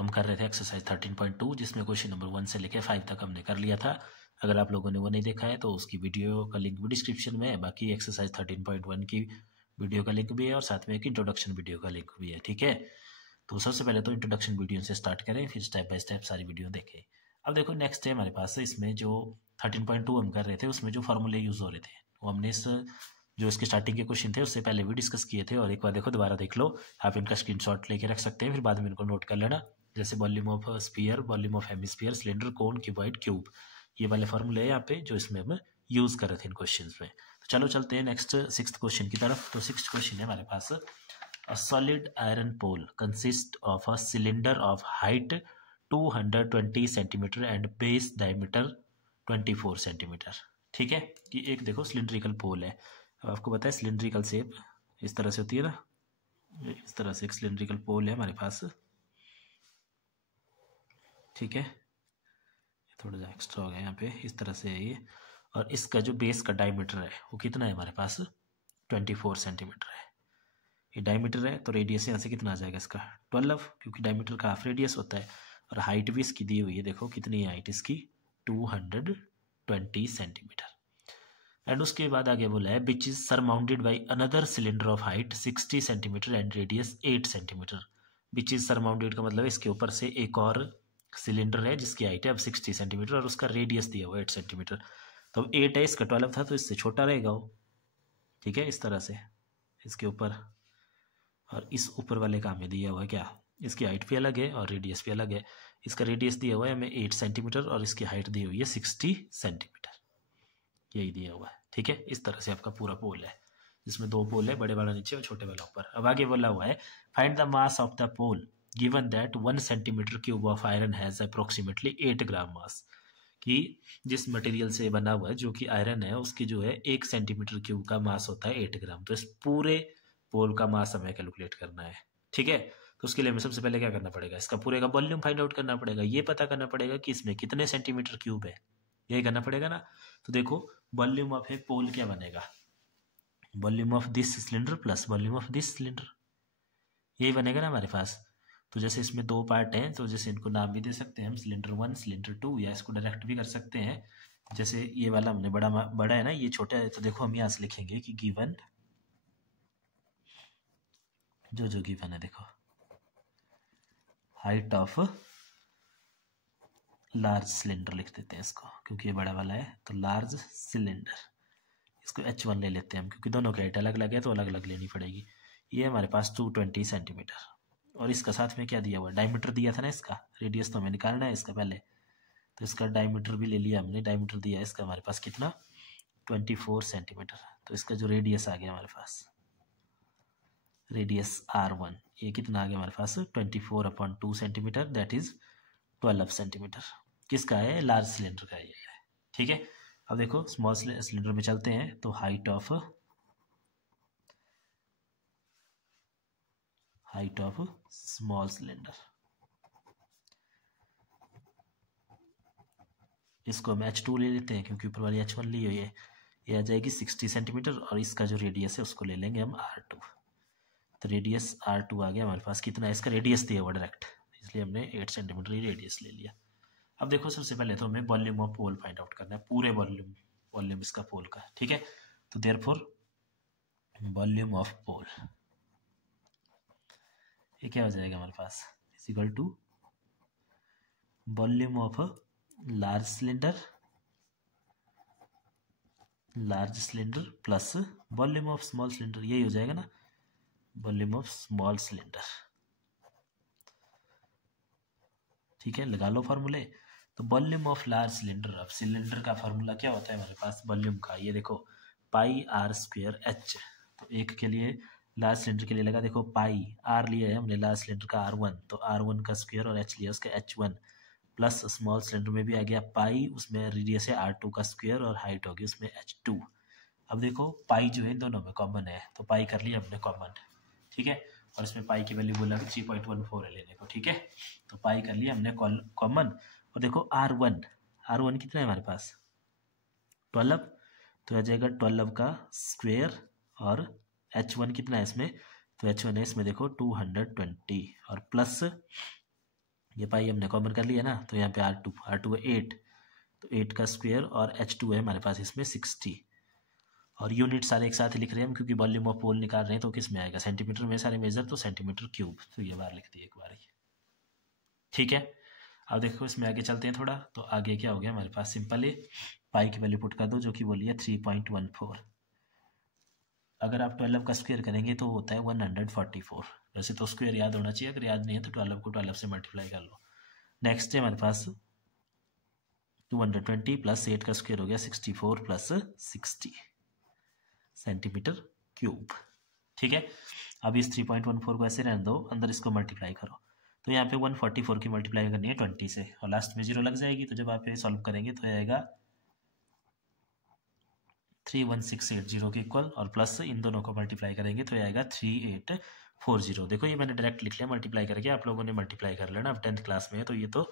हम कर रहे थे एक्सरसाइज 13.2 जिसमें क्वेश्चन नंबर 1 से लेकर 5 तक हमने कर लिया था। अगर आप लोगों ने वो नहीं देखा है तो उसकी वीडियो का लिंक भी डिस्क्रिप्शन में है। बाकी एक्सरसाइज 13.1 की वीडियो का लिंक भी है और साथ में एक इंट्रोडक्शन वीडियो का लिंक भी है। ठीक है, तो सबसे पहले तो इंट्रोडक्शन वीडियो से स्टार्ट करें, फिर स्टेप बाय स्टेप सारी वीडियो देखें। अब देखो नेक्स्ट है हमारे पास इसमें जो 13.2 हम कर रहे थे उसमें जो फॉर्मूले यूज हो रहे थे वो हमने इस जो इसके स्टार्टिंग के क्वेश्चन थे उससे पहले भी डिस्कस किए थे। और एक बार देखो दोबारा देख लो, आप इनका स्क्रीनशॉट लेके रख सकते हैं, फिर बाद में इनको नोट कर लेना। जैसे volume of sphere, volume of hemisphere, cylinder, cone, cuboid, cube, ये वाले फॉर्मूले हैं यहाँ पे जो इसमें हम यूज कर रहे थे इन क्वेश्चन में। तो चलो चलते हैं नेक्स्ट 6th क्वेश्चन की तरफ। तो 6th क्वेश्चन है हमारे पास, a solid iron pole consist of a cylinder of height 220 centimetre and base diameter 24 centimetre. ठीक है, कि एक देखो सिलेंड्रिकल पोल है। अब आपको पता है सिलेंड्रिकल शेप इस तरह से होती है ना, इस तरह से एक सिलेंड्रिकल पोल है हमारे पास। ठीक है, थोड़ा सा एक्स्ट्रा हो गया यहाँ पे, इस तरह से है ये। और इसका जो बेस का डायमीटर है वो कितना है हमारे पास, 24 सेंटीमीटर है। ये डायमीटर है तो रेडियस यहाँ से कितना आ जाएगा इसका 12, क्योंकि डायमीटर का हाफ रेडियस होता है। और हाइट भी इसकी दी हुई है, देखो कितनी है हाइट इसकी, 220 सेंटीमीटर। एंड उसके बाद आगे बोला है which is surmounted by another cylinder of height 60 centimetre and radius 8 centimetre. Which is surmounted का मतलब इसके ऊपर से एक और सिलेंडर है जिसकी हाइट है अब 60 सेंटीमीटर और उसका रेडियस दिया हुआ है 8 सेंटीमीटर। तो 8 है, इसका 12 था तो इससे छोटा रहेगा वो। ठीक है, इस तरह से इसके ऊपर, और इस ऊपर वाले का हमें दिया हुआ है क्या, इसकी हाइट भी अलग है और रेडियस भी अलग है। इसका रेडियस दिया हुआ है हमें 8 सेंटीमीटर और इसकी हाइट दी हुई है 60 सेंटीमीटर, यही दिया हुआ है। ठीक है, इस तरह से आपका पूरा पोल है जिसमें 2 पोल है, बड़े वाला नीचे और छोटे वाला ऊपर। अब आगे बोला हुआ है find the mass of the pole given that 1 centimetre cube of iron has approximately 8 gram mass. कि जिस मटेरियल से बना हुआ है जो कि आयरन है उसकी जो है 1 सेंटीमीटर क्यूब का मास होता है 8 ग्राम। तो इस पूरे पोल का मास हमें कैलकुलेट करना है। ठीक है, तो उसके लिए हमें सबसे पहले क्या करना पड़ेगा, इसका पूरे का वॉल्यूम फाइंड आउट करना पड़ेगा। ये पता करना पड़ेगा कि इसमें कितने सेंटीमीटर क्यूब है, यही करना पड़ेगा ना। तो देखो वॉल्यूम ऑफ ए पोल क्या बनेगा, volume of this cylinder plus volume of this cylinder, यही बनेगा ना हमारे पास। तो जैसे इसमें 2 पार्ट हैं तो जैसे इनको नाम भी दे सकते हैं हम, सिलेंडर 1, सिलेंडर 2, या इसको डायरेक्ट भी कर सकते हैं। जैसे ये वाला हमने बड़ा है ना, ये छोटा है, तो देखो हम यहाँ से लिखेंगे कि गिवन, जो गिवन है देखो, हाइट ऑफ लार्ज सिलेंडर लिख देते हैं इसको क्योंकि ये बड़ा वाला है। तो लार्ज सिलेंडर, इसको H1 ले लेते हैं हम क्योंकि दोनों की हाइट अलग अलग है तो अलग अलग लेनी पड़ेगी। ये हमारे पास 220 सेंटीमीटर और इसका साथ में क्या दिया हुआ है, डायमीटर दिया था ना इसका, रेडियस तो हमें निकालना है इसका पहले। तो इसका डायमीटर भी ले लिया हमने, डायमीटर दिया है इसका हमारे पास कितना, 24 सेंटीमीटर। तो इसका जो रेडियस आ गया हमारे पास, रेडियस R1, ये कितना आ गया हमारे पास, 24/2 सेंटीमीटर, दैट इज 12 सेंटीमीटर। किसका है, लार्ज सिलेंडर का ये है। ठीक है, अब देखो स्मॉल सिलेंडर में चलते हैं। तो हाइट ऑफ स्मॉल सिलेंडर, इसको हम H2 ले लेते हैं क्योंकि ऊपर वाली H1 ली हुई है। ये आ जाएगी 60 सेंटीमीटर और इसका जो रेडियस है उसको ले लेंगे हम R2। तो रेडियस R2 आ गया हमारे पास, कितना है, इसका रेडियस दिया हुआ डायरेक्ट, इसलिए हमने 8 सेंटीमीटर ही रेडियस ले लिया। अब देखो सबसे पहले तो हमें volume of pole find out करना है, पूरे वॉल्यूम इसका पोल का। ठीक है, तो देयरफॉर वॉल्यूम ऑफ पोल ये क्या हो जाएगा हमारे पास, is equal to volume of large cylinder plus volume of small cylinder, यही हो जाएगा ना, वॉल्यूम ऑफ स्मॉल सिलेंडर। ठीक है, लगा लो फार्मूले। तो वॉल्यूम ऑफ लार्ज सिलेंडर, अब सिलेंडर का फार्मूला क्या होता है हमारे पास वॉल्यूम का, ये देखो पाई R²H। तो एक के लिए लार्ज सिलेंडर के लिए लगा, देखो पाई R लिया है हमने लार्ज सिलेंडर का R1, तो R1 का स्क्वायर और H लिया उसका H1, प्लस स्मॉल सिलेंडर में भी आ गया पाई, उसमें रेडियस है R2 का स्क्वायर और हाइट होगी उसमें H2। अब देखो पाई जो है दोनों में कॉमन है तो पाई कर लिया हमने कॉमन। ठीक है, और इसमें पाई की वैल्यू बोला 3.14 है लेने को। ठीक है, तो पाई कर लिया हमने कॉमन। और देखो R1 कितना है हमारे पास, 12, तो आ जाएगा 12 का स्क्वायर, और H1 कितना है इसमें, तो H1 है इसमें देखो 220, और प्लस ये पाई हमने कॉमन कर लिया ना, तो यहाँ पे R2 है 8, तो 8 का स्क्वायर और H2 है हमारे पास इसमें 60, और यूनिट सारे एक साथ ही लिख रहे हैं हम क्योंकि वॉल्यूम ऑफ पोल निकाल रहे हैं, तो किस में आएगा सेंटीमीटर में सारे मेजर, तो सेंटीमीटर क्यूब, तो ये बार लिख दिए एक बार ही। ठीक है, अब देखो इसमें आगे चलते हैं थोड़ा, तो आगे क्या हो गया हमारे पास, सिंपल है पाई की वैल्यू पुट कर दो जो कि बोली है 3.14। अगर आप 12 का स्क्वायर करेंगे तो होता है 144। वैसे तो स्क्वायर याद होना चाहिए, अगर याद नहीं है तो 12 को 12 से मल्टीप्लाई कर लो। नेक्स्ट है हमारे पास 220 प्लस 8 का स्क्वायर हो गया 64 प्लस 60 सेंटीमीटर क्यूब। ठीक है, अब इस 3.14 को ऐसे रहने दो, अंदर इसको मल्टीप्लाई करो, तो यहाँ पे 144 की मल्टीप्लाई करनी है 20 से, और लास्ट में 0 लग जाएगी, तो जब आप ये सॉल्व करेंगे तो आएगा 31680 के इक्वल, और प्लस इन दोनों को मल्टीप्लाई करेंगे तो आएगा 3840। देखो ये मैंने डायरेक्ट लिख लिया मल्टीप्लाई करके, आप लोगों ने मल्टीप्लाई कर लेना, अब 10th क्लास में है तो ये तो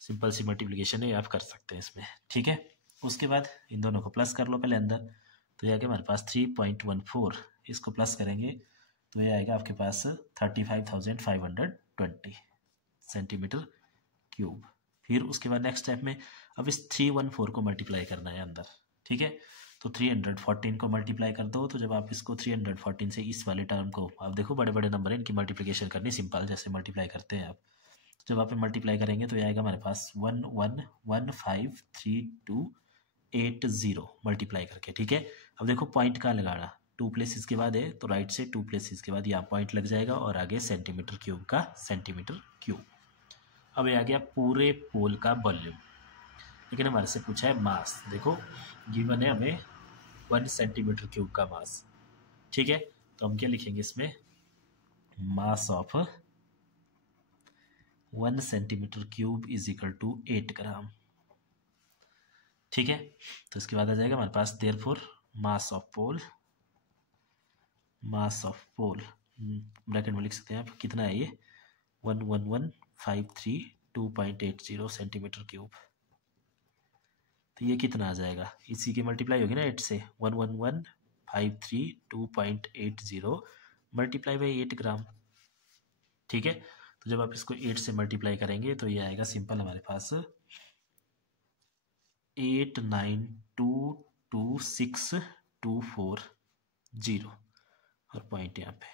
सिंपल सी मल्टीप्लिकेशन है, आप कर सकते हैं इसमें। ठीक है, उसके बाद इन दोनों को प्लस कर लो पहले अंदर, तो ये आएगा हमारे पास 3.14, इसको प्लस करेंगे तो ये आएगा आपके पास 35,520 सेंटीमीटर क्यूब। फिर उसके बाद नेक्स्ट स्टेप में अब इस 314 को मल्टीप्लाई करना है अंदर। ठीक है, तो 314 को मल्टीप्लाई कर दो, तो जब आप इसको 314 से इस वाले टर्म को, आप देखो बड़े बड़े नंबर है, इनकी मल्टीप्लिकेशन करनी सिंपल, जैसे मल्टीप्लाई करते हैं आप, जब आप मल्टीप्लाई करेंगे तो ये आएगा हमारे पास 11153280 मल्टीप्लाई करके। ठीक है, अब देखो पॉइंट कहाँ लगाना, 2 प्लेसेस के बाद है तो राइट से 2 प्लेसेस के बाद यहाँ पॉइंट लग जाएगा, और आगे सेंटीमीटर क्यूब का सेंटीमीटर क्यूब। अब ये आ गया पूरे पोल का वॉल्यूम, लेकिन हमारे से पूछा है मास। देखो गिवन है हमें 1 सेंटीमीटर क्यूब का मास। ठीक है, तो हम क्या लिखेंगे इसमें, mass of 1 centimetre cube is equal to 8 gram. ठीक है, तो इसके बाद आ जाएगा हमारे पास therefore mass of pole bracket में लिख सकते हैं आप, कितना है ये 111,532.80 सेंटीमीटर क्यूब। तो ये कितना आ जाएगा, इसी की मल्टीप्लाई होगी ना 8 से, 111,532.80 मल्टीप्लाई बाई 8 ग्राम। ठीक है, तो जब आप इसको 8 से मल्टीप्लाई करेंगे तो ये आएगा सिंपल हमारे पास 89226240 और पॉइंट यहाँ पे।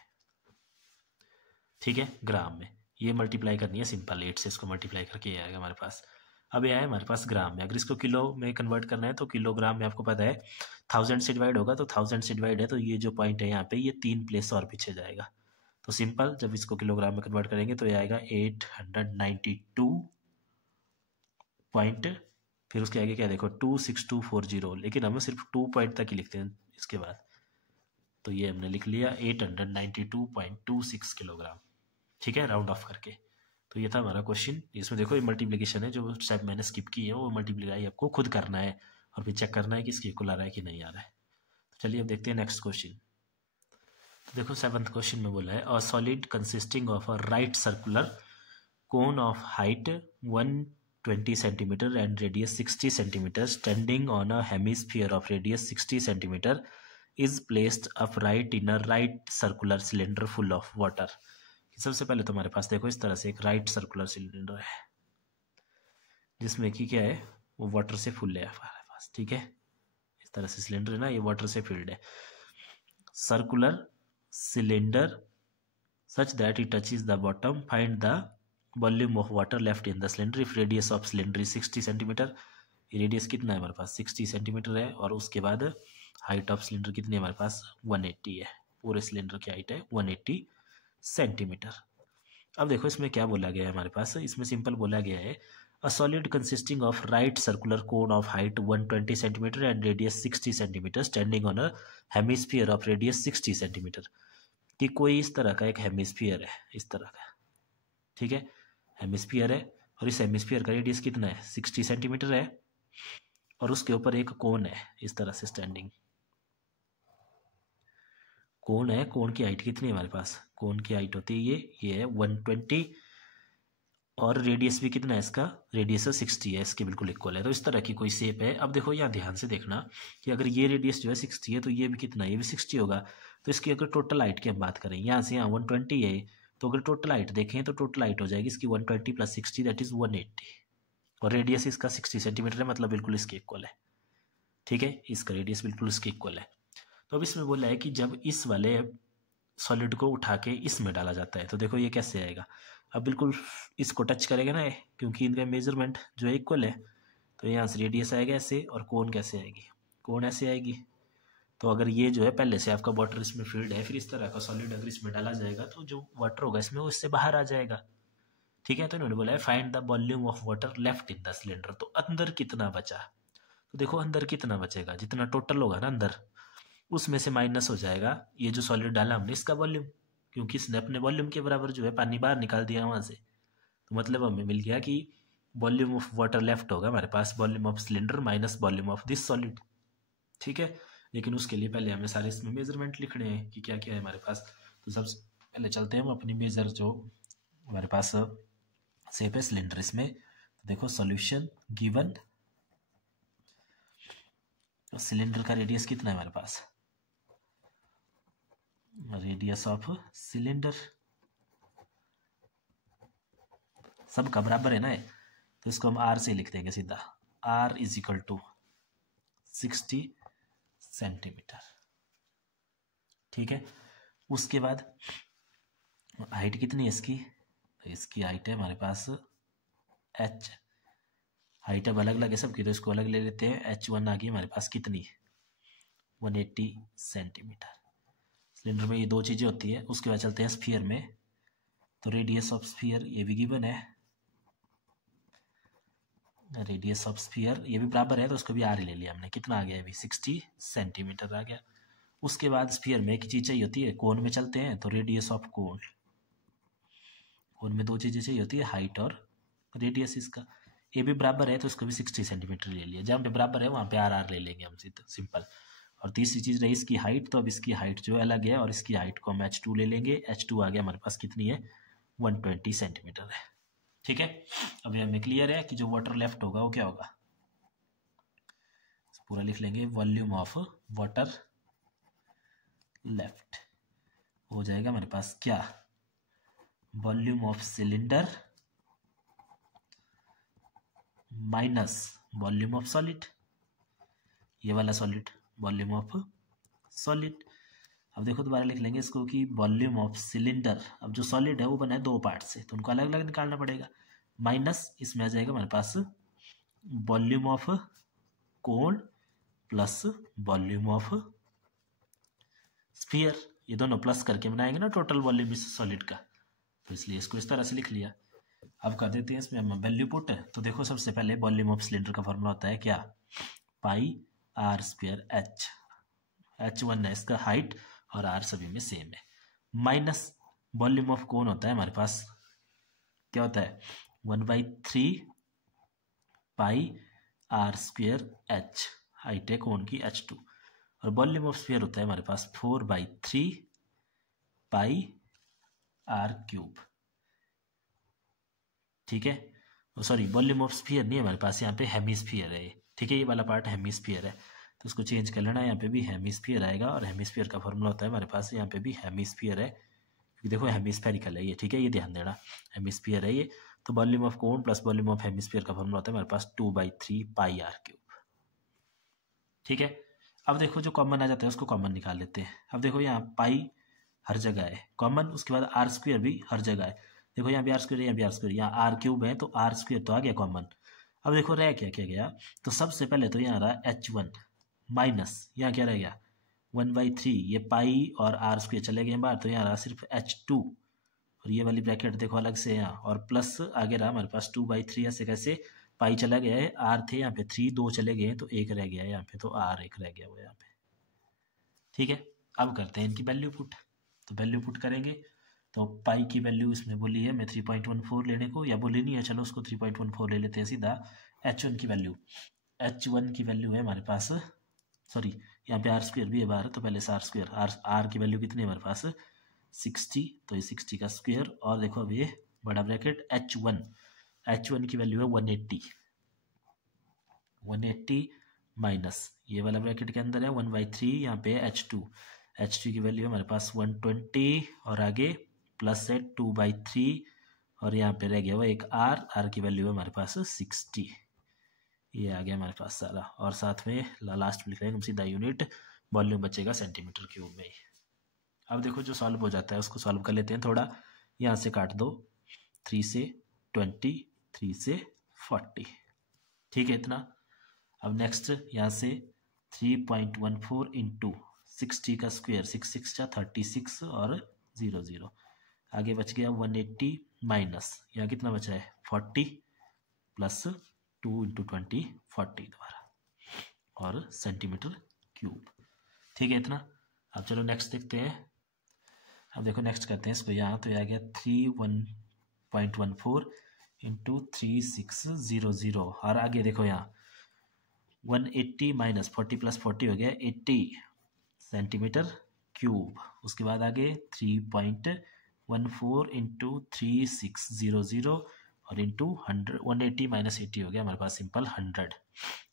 ठीक है, ग्राम में ये मल्टीप्लाई करनी है सिंपल, 8 से इसको मल्टीप्लाई करके ये आएगा हमारे पास। अब ये आया हमारे पास ग्राम में, अगर इसको किलो में कन्वर्ट करना है तो किलोग्राम में आपको पता है 1000 से डिवाइड होगा, तो 1000 से डिवाइड है तो ये जो पॉइंट है यहाँ पे ये 3 प्लेस और पीछे जाएगा, तो सिंपल जब इसको किलोग्राम में कन्वर्ट करेंगे तो ये आएगा 892 पॉइंट, फिर उसके आगे क्या देखो 26240, लेकिन हम सिर्फ 2 पॉइंट तक ही लिखते हैं इसके बाद, तो ये हमने लिख लिया 892.26 किलोग्राम। ठीक है, राउंड ऑफ करके। तो ये था हमारा क्वेश्चन, इसमें देखो ये मल्टीप्लिकेशन है, जो स्टेप मैंने स्किप की है वो मल्टीप्लाई आपको खुद करना है और फिर चेक करना है कि इसके इक्वल आ रहा है कि नहीं आ रहा है। तो चलिए अब देखते हैं नेक्स्ट क्वेश्चन। तो देखो 7th क्वेश्चन में बोला है, a solid consisting of a right circular cone of height 120 centimetre and radius 60 centimetre standing on a hemisphere of radius 60 centimetre is placed upright in a right circular cylinder full of water. सबसे पहले तो हमारे पास देखो इस तरह से एक right circular cylinder है जिसमें कि क्या है वो वाटर से फुल है हमारे पास। ठीक है, इस तरह से सिलेंडर है ना, ये वाटर से फिल्ड है। Circular cylinder such that it touches the bottom, find the volume of water left in the cylinder if radius of cylinder 60 centimetre. Radius कितना है हमारे पास 60 सेंटीमीटर है, और उसके बाद हाइट ऑफ सिलेंडर कितनी है हमारे पास 180 है, पूरे सिलेंडर की हाइट है 180 सेंटीमीटर। अब देखो इसमें क्या बोला गया है हमारे पास, इसमें सिंपल बोला गया है a solid consisting of right circular cone of height 120 centimetre and radius 60 centimetre standing on a hemisphere of radius 60 centimetre. कि कोई इस तरह का एक हेमिस्फीयर है, इस तरह का, ठीक है, हेमिस्फीयर है, और इस हेमिस्फीयर का रेडियस कितना है 60 सेंटीमीटर है, और उसके ऊपर एक कोन है इस तरह से स्टैंडिंग कोन है। कोन की हाइट कितनी है हमारे पास, कोन की हाइट होती है ये है 120, और रेडियस भी कितना है इसका, रेडियस 60 है, इसके बिल्कुल इक्वल है। तो इस तरह की कोई शेप है। अब देखो यहाँ ध्यान से देखना कि अगर ये रेडियस जो है 60 है तो ये भी कितना है, ये भी 60 होगा। तो इसकी अगर टोटल हाइट की हम बात करें, यहाँ से यहाँ 120 है तो अगर टोटल हाइट देखें तो टोटल हाइट हो जाएगी इसकी 120 + 60 दैट इज 180, और रेडियस इसका 60 सेंटीमीटर है, मतलब बिल्कुल इसके इक्वल है। ठीक है, इसका रेडियस बिल्कुल इसके इक्वल है। तो अब इसमें बोला है कि जब इस वाले सॉलिड को उठा के इसमें डाला जाता है तो देखो ये कैसे आएगा। अब बिल्कुल इसको टच करेगा ना क्योंकि इनका मेजरमेंट जो है इक्वल है, तो यहाँ से रेडियस आएगा ऐसे, और कोण कैसे आएगी, कोण ऐसे आएगी। तो अगर ये जो है पहले से आपका वाटर इसमें फील्ड है, फिर इस तरह का सॉलिड अगर इसमें डाला जाएगा तो जो वाटर होगा इसमें वो इससे बाहर आ जाएगा। ठीक है, तो इन्होंने बोला है find the volume of water left in the cylinder, तो अंदर कितना बचा। तो देखो अंदर कितना बचेगा, जितना टोटल होगा ना अंदर उसमें से माइनस हो जाएगा ये जो सॉलिड डाला हमने इसका वॉल्यूम, क्योंकि इसने अपने वॉल्यूम के बराबर जो है पानी बाहर निकाल दिया वहाँ से। तो मतलब हमें मिल गया कि वॉल्यूम ऑफ वाटर लेफ्ट होगा हमारे पास volume of cylinder minus volume of this solid. ठीक है, लेकिन उसके लिए पहले हमें सारे इसमें मेजरमेंट लिखने हैं कि क्या क्या है हमारे पास। तो सबसे पहले चलते हैं हम अपनी मेजर जो हमारे पास शेप है सिलेंडर इसमें। तो देखो सॉल्यूशन गिवन, सिलेंडर का रेडियस कितना है हमारे पास, रेडियस ऑफ सिलेंडर सबका बराबर है ना, तो इसको हम आर से लिख देंगे सीधा, r is equal to 60 centimetre. ठीक है, उसके बाद हाइट कितनी है इसकी, तो इसकी हाइट है हमारे पास h, हाइट अब अलग अलग है सबकी तो इसको अलग ले लेते हैं। h1 आ गई हमारे पास कितनी, 180 सेंटीमीटर। सिलेंडर में ये दो चीज़ें होती है। उसके बाद चलते हैं स्फीयर में, तो रेडियस ऑफ स्फीयर ये भी गिवन है, रेडियस ऑफ स्फीयर ये भी बराबर है तो उसको भी आर ही ले लिया हमने। कितना आ गया अभी, 60 सेंटीमीटर आ गया। उसके बाद स्फीयर में एक चीज़ चाहिए होती है, कोन में चलते हैं, तो रेडियस ऑफ कोन, कोन में दो चीज़ें चाहिए होती है, हाइट और रेडियस। इसका ये भी बराबर है तो इसको भी 60 सेंटीमीटर ले लिया। जहाँ पे बराबर है वहाँ पे आर आर ले लेंगे हम सीधा सिंपल। और तीसरी चीज़ रही इसकी हाइट, तो अब इसकी हाइट जो अलग है और इसकी हाइट को हम h2 ले लेंगे। h2 आ गया हमारे पास कितनी है, 120 सेंटीमीटर है। ठीक है, अभी हमें क्लियर है कि जो वाटर लेफ्ट होगा वो क्या होगा, पूरा लिख लेंगे, वॉल्यूम ऑफ वाटर लेफ्ट हो जाएगा हमारे पास क्या, volume of cylinder minus volume of solid, ये वाला सॉलिड वॉल्यूम ऑफ सॉलिड। अब देखो दोबारा लिख लेंगे इसको कि वॉल्यूम ऑफ सिलेंडर, अब जो सॉलिड है वो बना है दो पार्ट से तो उनको अलग अलग निकालना पड़ेगा, माइनस इसमें आ जाएगा हमारे पास volume of cone plus volume of sphere, ये दोनों प्लस करके बनाएंगे ना टोटल वॉल्यूम इस सॉलिड का, तो इसलिए इसको इस तरह से लिख लिया। अब कर देते हैं इसमें हम वैल्यू पुट। तो देखो सबसे पहले वॉल्यूम ऑफ सिलेंडर का फॉर्मूला होता है क्या, पाई आर स्क्वायर एच, h1 है इसका हाइट और आर सभी में सेम है, माइनस वॉल्यूम ऑफ कोन होता है हमारे पास क्या होता है, 1/3 पाई आर स्क्वायर एच, हाइट है कोन की h2, और वॉल्यूम ऑफ स्फीयर होता है हमारे पास 4/3 पाई आर क्यूब। ठीक है, सॉरी वॉल्यूम ऑफ स्फीयर नहीं है हमारे पास, यहाँ पे हेमिस्फीयर है। ठीक है, ये वाला पार्ट हेमिस्फीयर है तो उसको चेंज कर लेना, यहाँ पे भी हेमिस्फीयर आएगा और हेमिस्फीयर का फॉर्मूला होता है हमारे पास, यहाँ पे भी हेमिस्फीयर है क्योंकि देखो हेमिस्फेरिकल है ये। ठीक है, ये ध्यान देना, हेमिस्फीयर है ये। तो volume of cone plus volume of hemisphere का फॉर्मूला होता है हमारे पास 2/3 पाई आर क्यूब। ठीक है, अब देखो जो कॉमन आ जाता है उसको कॉमन निकाल लेते हैं। अब देखो यहाँ पाई हर जगह है कॉमन, उसके बाद आर स्क्वायर भी हर जगह है। देखो यहाँ भी आर स्क्वायर है, यहाँ भी आर स्क्वायर, यहाँ आर क्यूब है तो आर स्क्वायर तो आ गया कॉमन। अब देखो रह क्या क्या गया, तो सबसे पहले तो यहाँ रहा h1 माइनस यहाँ क्या रह गया 1/3, ये पाई और आर स्क्वायर चले गए बाहर तो यहाँ रहा सिर्फ h2, और ये वाली ब्रैकेट देखो अलग से यहाँ, और प्लस आगे रहा हमारे पास 2/3, ऐसे कैसे पाई चला गया है, आर थे यहाँ पे 3, 2 चले गए तो 1 रह गया है यहाँ पे, तो आर 1 रह गया वो यहाँ पे। ठीक है, अब करते हैं इनकी वैल्यू पुट। तो वैल्यू पुट करेंगे तो पाई की वैल्यू इसमें बोली है मैं 3.14 लेने को, या बोली नहीं है चलो उसको 3.14 ले लेते हैं सीधा। h1 की वैल्यू, h1 की वैल्यू है हमारे पास, सॉरी यहाँ पे आर स्क्वायर भी है बाहर तो पहले से आर स्क्वायर, आर की वैल्यू कितनी है हमारे पास 60, तो ये 60 का स्क्वायर, और देखो अब ये बड़ा ब्रैकेट h1 की वैल्यू है 180 माइनस ये वाला ब्रैकेट के अंदर है 1/3, यहाँ पे h2 की वैल्यू है हमारे पास 120 और आगे प्लस है 2/3 और यहाँ पे रह गया वो एक आर की वैल्यू है हमारे पास 60। ये आ गया हमारे पास सारा, और साथ में लास्ट में लिख रहे हैं हम सीधा यूनिट, वॉल्यूम बचेगा सेंटीमीटर क्यूब में। अब देखो जो सॉल्व हो जाता है उसको सॉल्व कर लेते हैं थोड़ा। यहाँ से काट दो, 3 से 20, 3 से 40, ठीक है इतना। अब नेक्स्ट यहाँ से 3.14 इंटू 60 का स्क्वायर, 6 6 जा 36 और 0 0, आगे बच गया 180 माइनस यहाँ कितना बचा है 40 प्लस 2 इंटू 20 40 दोबारा और सेंटीमीटर क्यूब, ठीक है इतना। अब चलो नेक्स्ट देखते हैं। अब देखो नेक्स्ट करते हैं इसको, यहाँ तो आ गया 31.14 इंटू 3600 और आगे देखो यहाँ 180 माइनस 40 प्लस 40 हो गया 80 सेंटीमीटर क्यूब। उसके बाद आगे 3.14 इंटू 3600 और इंटू 100, 180 माइनस 80 हो गया हमारे पास सिंपल 100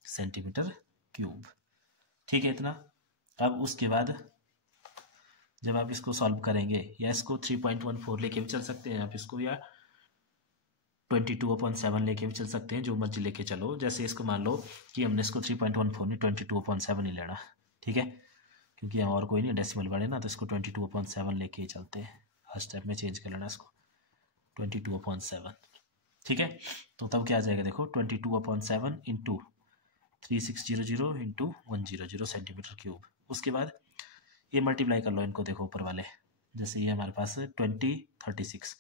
सेंटीमीटर क्यूब, ठीक है इतना। अब उसके बाद जब आप इसको सॉल्व करेंगे, या इसको 3.14 लेके भी चल सकते हैं आप इसको, या 22/7 लेके भी चल सकते हैं, जो मर्जी लेके चलो। जैसे इसको मान लो कि हमने इसको 3.14 नहीं 22/7 ही लेना, ठीक है, क्योंकि यहाँ और कोई नहीं डेसिमल बढ़े ना, तो इसको 22/7 लेके ही चलते हैं। हर स्टेप में चेंज कर लेना इसको 22/7, ठीक है। तो तब क्या आ जाएगा देखो 22/7 इंटू 3600 इंटू 100 सेंटीमीटर क्यूब। उसके बाद ये मल्टीप्लाई कर लो इनको, देखो ऊपर वाले, जैसे ये हमारे पास है 20 36,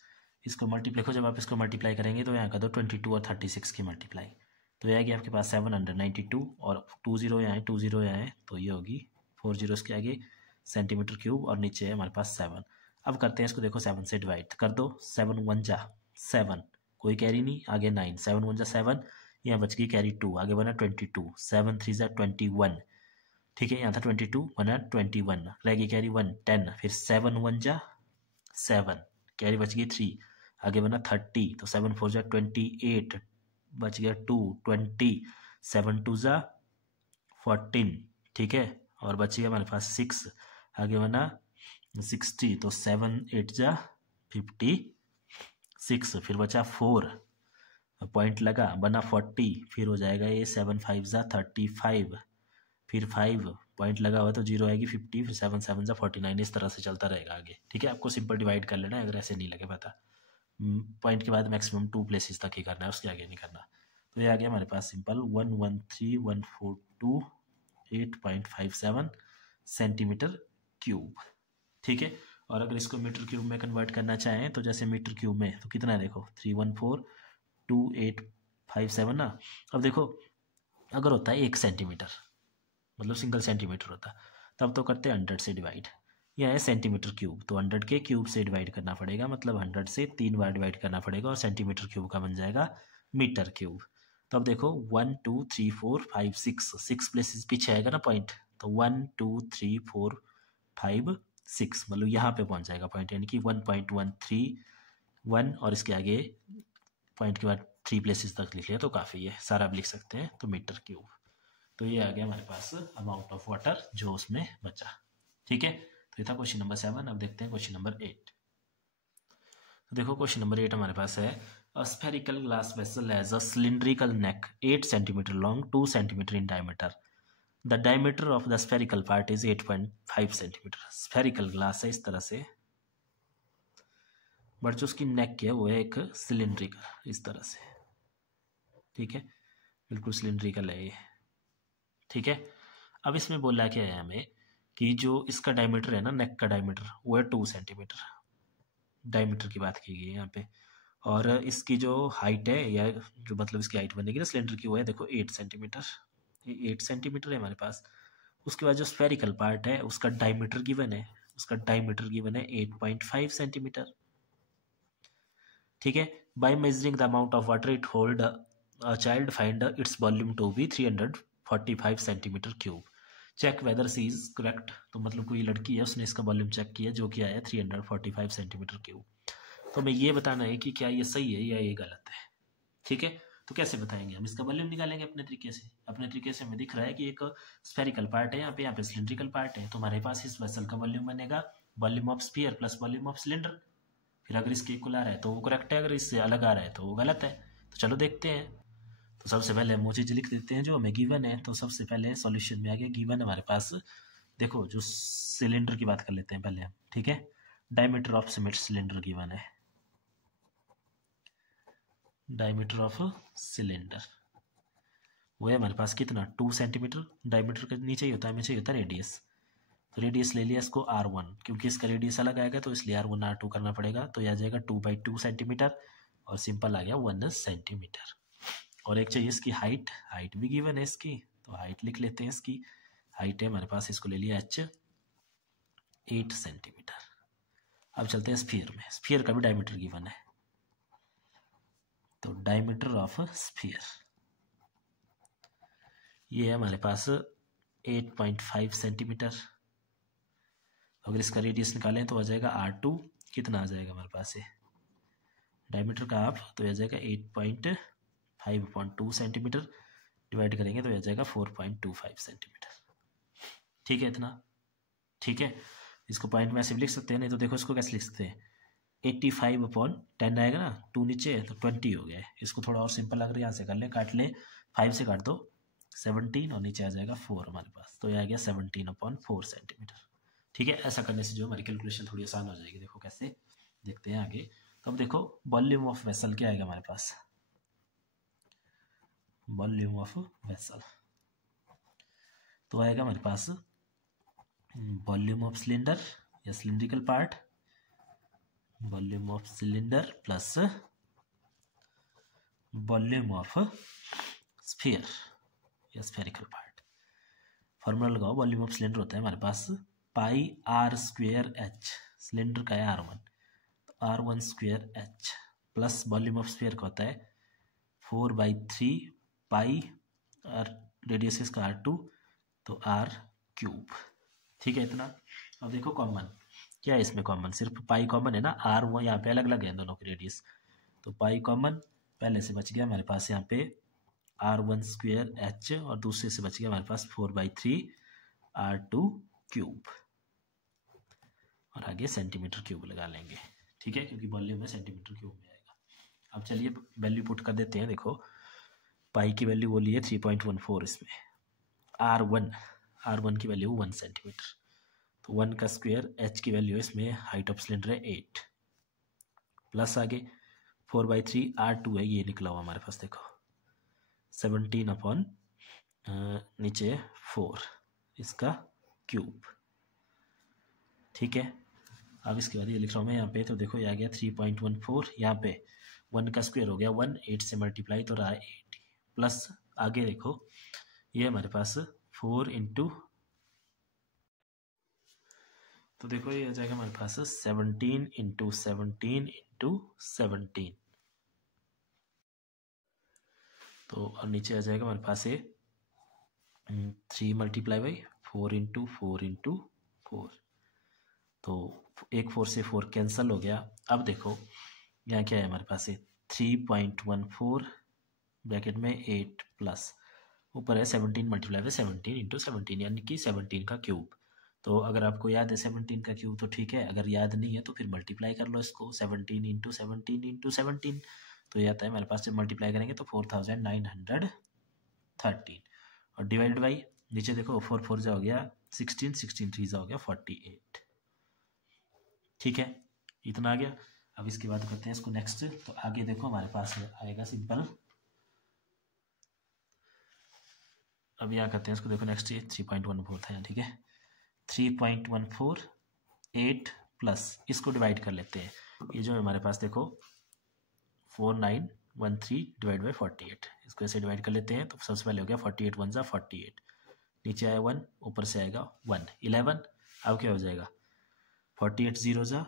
इसको मल्टीप्लाई देखो, जब आप इसको मल्टीप्लाई करेंगे तो यहाँ कर दो 22 और 36 की मल्टीप्लाई, तो ये आएगी आपके पास 792 और 20 यहाँ है 20 यहाँ है, तो ये होगी 4 zeros के आगे सेंटीमीटर क्यूब और नीचे है हमारे पास 7। अब करते हैं इसको, देखो 7 से डिवाइड कर दो, 7 1 जा 7, कोई कैरी नहीं, आगे 9, 7 1 जा 7, यहाँ बच गई कैरी 2, आगे बना 22, 7 3 जा 21, ठीक है, यहाँ था 22 बना 21, रह गई कैरी 1 10, फिर 7 1 जा 7, कैरी बच गई 3, आगे बना 30, तो 7 4 जा 28, बच गया 2 20, 7 2 जा 14, ठीक है, और बच गया हमारे पास 6, आगे बना 60, तो 7 8 जा 56, फिर बचा 4, पॉइंट लगा बना 40, फिर हो जाएगा ये 7 5 जा 35, फिर 5 पॉइंट लगा हुआ तो 0 आएगी 50, फिर 7 7 जा 49, इस तरह से चलता रहेगा आगे, ठीक है। आपको सिंपल डिवाइड कर लेना है, अगर ऐसे नहीं लगे पता, पॉइंट के बाद मैक्सिमम 2 प्लेसेस तक ही करना है, उसके आगे नहीं करना। तो ये आ गया हमारे पास सिंपल 113142 सेंटीमीटर क्यूब, ठीक है। और अगर इसको मीटर क्यूब में कन्वर्ट करना चाहें तो जैसे मीटर क्यूब में तो कितना है देखो 3142857 ना। अब देखो अगर होता है 1 सेंटीमीटर, मतलब सिंगल सेंटीमीटर होता, तब तो करते हैं 100 से डिवाइड, यह है सेंटीमीटर क्यूब, तो 100 के क्यूब से डिवाइड करना पड़ेगा, मतलब 100 से 3 बार डिवाइड करना पड़ेगा और सेंटीमीटर क्यूब का बन जाएगा मीटर क्यूब। तो अब देखो 1 2 3 4 5 6 प्लेसेस पीछे आएगा ना पॉइंट, तो 1 2 3 4 5 6, मतलब यहाँ पे पहुँच जाएगा पॉइंट, यानी कि 1.131 और इसके आगे पॉइंट के बाद 3 प्लेसेस तक लिख लिया तो काफ़ी है, सारा आप लिख सकते हैं, तो मीटर क्यूब। तो ये आ गया हमारे पास अमाउंट ऑफ वाटर जो उसमें बचा, ठीक है। तो ये था क्वेश्चन नंबर 7। अब देखते हैं क्वेश्चन नंबर 8। तो देखो क्वेश्चन नंबर 8 हमारे पास है, a spherical glass vessel has a cylindrical neck 8 centimetre long 2 centimetre in diameter, the diameter of the spherical part is 8.5 centimetre. Spherical glass है इस तरह से, बट जो उसकी नेक है वो है एक सिलिंड्रिकल इस तरह से, ठीक है, बिल्कुल सिलिंड्रिकल है ये, ठीक है। अब इसमें बोला क्या है हमें कि जो इसका डायमीटर है ना, नेक का डायमीटर वो है 2 सेंटीमीटर, डायमीटर की बात की गई है यहाँ पे, और इसकी जो हाइट है, या जो मतलब इसकी हाइट बनेगी ना सिलेंडर की, वो है देखो 8 सेंटीमीटर, ये 8 सेंटीमीटर है हमारे पास। उसके बाद जो स्फेरिकल पार्ट है उसका डायमीटर गिवन है, उसका डायमीटर गिवन है 8.5 सेंटीमीटर, ठीक है। By measuring the amount of water it hold a child find its volume to be 345 centimetre cube, check whether c is correct. तो मतलब कोई लड़की है उसने इसका वॉल्यूम चेक किया जो कि आया 345 सेंटीमीटर क्यूब, तो हमें ये बताना है कि क्या ये सही है या ये गलत है, ठीक है। तो कैसे बताएंगे हम, इसका वॉल्यूम निकालेंगे अपने तरीके से। अपने तरीके से हमें दिख रहा है कि एक स्फेरिकल पार्ट है, यहाँ पे सिलिंड्रिकल पार्ट है, तो हमारे पास इस वेसल का वॉल्यूम बनेगा volume of sphere plus volume of cylinder, फिर अगर इसके इक्वल आ रहा है तो वो करेक्ट है, अगर इससे अलग आ रहा है तो वो गलत है। तो चलो देखते हैं। तो सबसे पहले हम वो चीज़ लिख देते हैं जो हमें गिवन है। तो सबसे पहले सॉल्यूशन में आ गया गिवन हमारे पास, देखो जो सिलेंडर की बात कर लेते हैं पहले हम, ठीक है। डायमीटर ऑफ सिलेंडर गिवन है, डायमीटर ऑफ सिलेंडर वो है हमारे पास कितना 2 सेंटीमीटर। डायमीटर के नीचे ही होता है, नीचे ही होता है रेडियस। तो रेडियस ले लिया इसको R1, क्योंकि इसका रेडियस अलग आएगा तो इसलिए R1 R2 करना पड़ेगा। तो यह आ जाएगा 2/2 सेंटीमीटर और सिंपल आ गया 1 सेंटीमीटर। और एक चाहिए इसकी हाइट, हाइट भी गिवन है इसकी, तो हाइट लिख लेते हैं। इसकी हाइट है हमारे पास, इसको ले लिया H 8 सेंटीमीटर। अब चलते हैं स्फीयर में। स्फीयर का भी डायमीटर गिवन है, तो डायमीटर ऑफ स्फीयर ये है हमारे पास 8.5 सेंटीमीटर। अगर इसका रेडियस निकालें तो आ जाएगा R2, कितना आ जाएगा हमारे पास है डायमीटर का आप, तो आ जाएगा 8.5/2 सेंटीमीटर, डिवाइड करेंगे तो आ जाएगा 4.25 सेंटीमीटर। ठीक है इतना, ठीक है। इसको पॉइंट में ऐसे भी लिख सकते हैं, नहीं तो देखो इसको कैसे लिख सकते हैं 85/10 आएगा ना, 2 नीचे है तो 20 हो गया है। इसको थोड़ा और सिंपल अगर यहाँ से कर ले, काट ले 5 से काट दो 17 और नीचे आ जाएगा 4 हमारे पास, तो यह आ गया 17/4 सेंटीमीटर। ठीक है, ऐसा करने से जो हमारी कैलकुलेशन थोड़ी आसान हो जाएगी। देखो कैसे, देखते हैं आगे। तो अब देखो वॉल्यूम ऑफ वेसल क्या आएगा हमारे पास, वॉल्यूम ऑफ वेसल तो आएगा हमारे पास वॉल्यूम ऑफ सिलेंडर या cylindrical part, volume of cylinder plus volume of sphere या स्फेरिकल पार्ट। फॉर्मूला लगाओ, वॉल्यूम ऑफ सिलेंडर होता है हमारे पास πr²h, सिलेंडर का है R1 तो R1²h plus volume of sphere का होता है 4/3 पाई और रेडियस इसका R2 तो R3। ठीक है इतना। अब देखो कॉमन क्या है इसमें, कॉमन सिर्फ पाई कॉमन है ना, R1 यहाँ पे अलग अलग है दोनों की रेडियस, तो पाई कॉमन पहले से बच गया हमारे पास यहाँ पे R1²h और दूसरे से बच गया हमारे पास 4/3 R2³ और आगे सेंटीमीटर क्यूब लगा लेंगे। ठीक है, क्योंकि वॉल्यूम में सेंटीमीटर क्यूब में आएगा। अब चलिए वैल्यू पुट कर देते हैं। देखो पाई की वैल्यू बोली है 3.14, इसमें R1 की वैल्यू 1 सेंटीमीटर, तो 1 का स्क्वायर, h की वैल्यू इसमें हाइट ऑफ सिलेंडर है 8 प्लस आगे 4/3 R2 है, ये निकला हुआ हमारे पास। देखो 17 नीचे 4 इसका क्यूब। ठीक है, अब इसके बाद ये लिख रहा हूँ मैं यहाँ पे, तो देखो ये आ गया 3.14, यहाँ पे 1 का स्क्वायर हो गया 1, 8 से मल्टीप्लाई तो रहा 80 प्लस आगे देखो ये हमारे पास 4 इंटू, तो देखो ये आ जाएगा हमारे पास 17 इंटू 17 इंटू 17, तो और नीचे आ जाएगा हमारे पास ये 3 मल्टीप्लाई बाई 4 इंटू 4 इंटू 4, तो एक 4 से 4 कैंसिल हो गया। अब देखो यहाँ क्या है हमारे पास, 3.14 ब्रैकेट में 8 प्लस ऊपर है 17 मल्टीप्लाई बाई 17 इंटू 17 यानी कि 17 का क्यूब। तो अगर आपको याद है 17 का क्यूब तो ठीक है, अगर याद नहीं है तो फिर मल्टीप्लाई कर लो इसको 17 इंटू 17 इंटू 17, तो ये आता है हमारे पास, जब मल्टीप्लाई करेंगे तो 4913 और डिवाइड बाई नीचे देखो 4 4 जा हो गया 16, 16 3 जा हो गया 48। ठीक है, इतना आ गया। अब इसके बाद करते हैं इसको नेक्स्ट, तो आगे देखो हमारे पास आएगा सिंपल। अब यहाँ करते हैं इसको, देखो नेक्स्ट ये 3.14 था यहाँ। ठीक है, 3.14 8 प्लस इसको डिवाइड कर लेते हैं। ये जो हमारे पास देखो 4913 डिवाइड बाई 48, इसको ऐसे डिवाइड कर लेते हैं। तो सबसे पहले हो गया 48 1 जा 48, नीचे आया 1, ऊपर से आएगा 1 11। अब क्या हो जाएगा 48 0 जा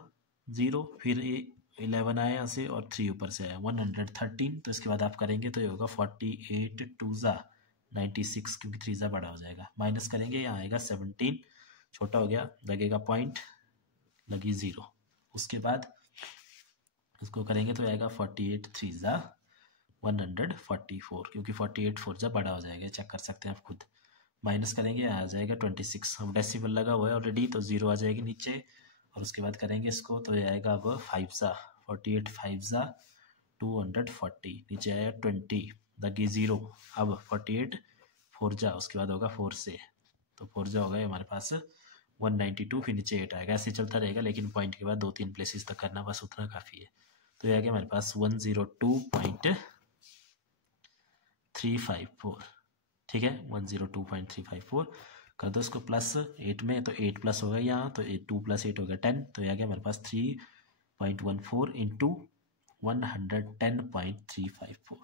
0, फिर ये 11 आया यहाँ से और 3 ऊपर से आया 113। तो इसके बाद आप करेंगे तो ये होगा 48 2 जा 96, क्योंकि 3 जा बड़ा हो जाएगा, माइनस करेंगे यहाँ आएगा 17 छोटा हो गया, लगेगा पॉइंट, लगी 0। उसके बाद इसको करेंगे तो आएगा 48 3 जा 144, क्योंकि 48 4 जा बड़ा हो जाएगा, चेक कर सकते हैं आप खुद। माइनस करेंगे आ जाएगा 26, अब डेसिमल लगा हुआ है ऑलरेडी तो 0 आ जाएगी नीचे और उसके बाद करेंगे इसको, तो ये आएगा अब 5 ज़ा 48, 5 ज़ा 240, नीचे आया 20, दगी 0, अब 48 4 जा, उसके बाद होगा 4 से, तो 4 जा होगा हमारे पास 192, फिर नीचे 8 आएगा, ऐसे चलता रहेगा, लेकिन पॉइंट के बाद 2-3 प्लेसेस तक करना, बस उतना काफ़ी है। तो ये आ गया हमारे पास 102.354, ठीक है, 102.354 कर दो इसको प्लस 8 में, तो 8 प्लस होगा यहाँ, तो 2 + 8 होगा 10, तो ये आ गया हमारे पास 3.14 इंटू 110.354।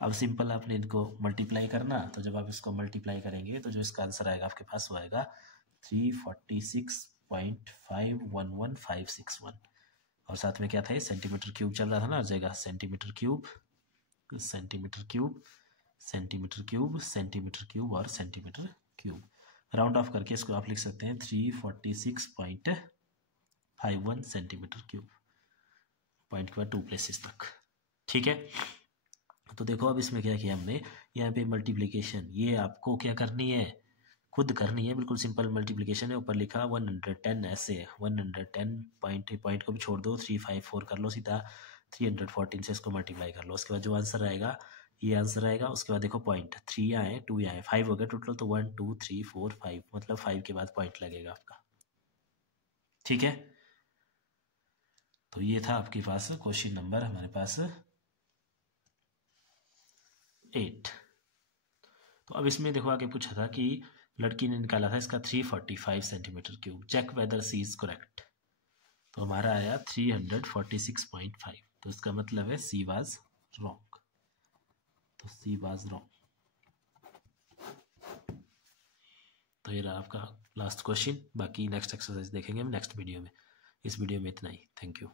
अब सिंपल आपने इनको मल्टीप्लाई करना, तो जब आप इसको मल्टीप्लाई करेंगे तो जो इसका आंसर आएगा आपके पास वो आएगा 346.511561, और साथ में क्या था, ये सेंटीमीटर क्यूब चल रहा था ना, आ जाएगा centimetre cube, centimetre cube, centimetre cube, centimetre cube और सेंटीमीटर क्यूब। राउंड ऑफ करके इसको आप लिख सकते हैं 346.51 सेंटीमीटर क्यूब, पॉइंट के बाद 2 प्लेसेस तक, ठीक है। तो देखो अब इसमें क्या किया हमने, यहाँ पे मल्टीप्लिकेशन, ये आपको क्या करनी है, खुद करनी है, बिल्कुल सिंपल मल्टीप्लिकेशन है, ऊपर लिखा 110, ऐसे 110 पॉइंट को भी छोड़ दो, 354 कर लो सीधा, 314 से इसको मल्टीप्लाई कर लो, उसके बाद जो आंसर आएगा ये आंसर आएगा, उसके बाद देखो पॉइंट 3 आए 2 आए 5 हो गए टोटल, तो 1 2 3 4 5, मतलब 5 के बाद पॉइंट लगेगा आपका, ठीक है। तो ये था आपके पास क्वेश्चन नंबर हमारे पास 8। तो अब इसमें देखो आगे पूछा था कि लड़की ने निकाला था इसका 345 centimetre cube, check whether c is correct, तो हमारा आया 346.5, तो इसका मतलब है सी वाज रॉन्ग, तो सी वाज रॉन्ग। तो ये रहा आपका लास्ट क्वेश्चन, बाकी नेक्स्ट एक्सरसाइज देखेंगे हम नेक्स्ट वीडियो में, इस वीडियो में इतना ही, थैंक यू।